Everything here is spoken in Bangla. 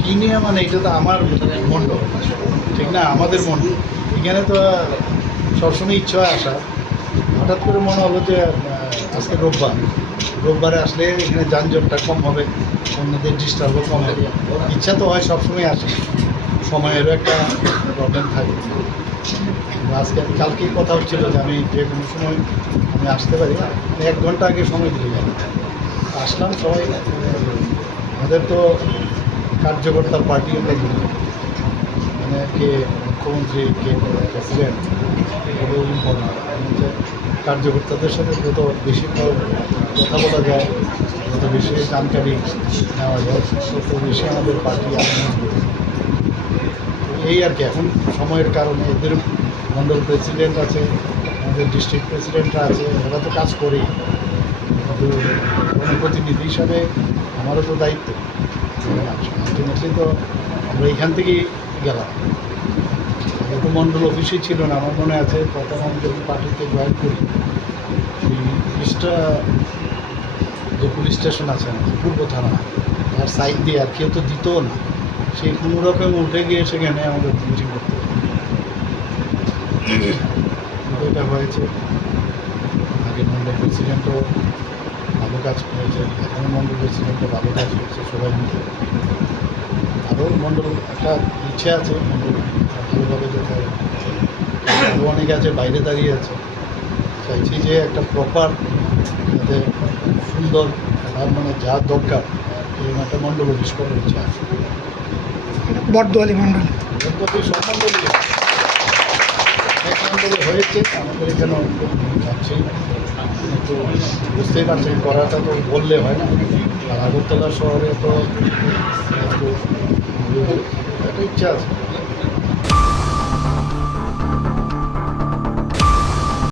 কি নিয়ে মানে এটা তো আমার মণ্ডল ঠিক না? আমাদের মণ্ডল এখানে তো সবসময় ইচ্ছা হয় আসা হঠাৎ করে মনে হলো যে আজকে রোববার। রোববারে আসলে এখানে যানজটটা কম হবে, অন্যদের ডিস্টার্বও কম হবে। ইচ্ছা তো হয় সবসময় আসে। সময়েরও একটা প্রবলেম থাকে। আজকে কালকেই কথা হচ্ছিল যে আমি যে কোনো সময় আমি আসতে পারি না। এক ঘণ্টা আগে সময় দিলে আসলাম সবাই। আমাদের তো কার্যকর্তার পার্টি ধরি মানে কে মুখ্যমন্ত্রী, কে প্রেসিডেন্ট কার্যকর্তাদের সাথে যত বেশি কথা বলা যায়, যত বেশি জানকারি নেওয়া যায়, তত বেশি আমাদের পার্টি এই আর কি, এখন সময়ের কারণে এদের মন্ডল প্রেসিডেন্ট আছে, আমাদের ডিস্ট্রিক্ট প্রেসিডেন্টরা আছে, ওরা তো কাজ করেই। কিন্তু জনপ্রতিনিধি হিসাবে আমারও তো দায়িত্ব। আলটিমেটলি তো আমরা এখান থেকেই গেলাম। যেহেতু মন্ডল অফিসে ছিল না আমার মনে আছে প্রথম আমি যখন পার্টিতে জয়েন করি পুলিশটা যে পুলিশ স্টেশন আছে পূর্ব থানা তার সাইড দিয়ে আর কেউ তো দিতও না। সেই কোনো রকম উঠে গিয়ে সেখানে আমাদের মিটিং করতে। এটা হয়েছে। আগের মন্ডল প্রেসিডেন্টও ভালো কাজ করেছে এখন মন্ডল প্রেসিডেন্টও ভালো কাজ করছে সবাই মিলে। আরও মণ্ডল একটা ইচ্ছে আছে মণ্ডল ভালোভাবে যেতে। হবে আরও অনেকে আছে বাইরে দাঁড়িয়ে আছে। চাইছি যে একটা প্রপার যাতে সুন্দর আর মানে যা দরকার এই একটা মন্ডল অফিস করার ইচ্ছা আছে। বটদোয়ালি মণ্ডল প্রতি সব মণ্ডলই মণ্ডলে হয়েছে, আমাদের এখানে যাচ্ছে তো বুঝতেই পারছেন, করাটা তো বললে হয় না। আগরতলা শহরে তো একটু একটা ইচ্ছা আছে।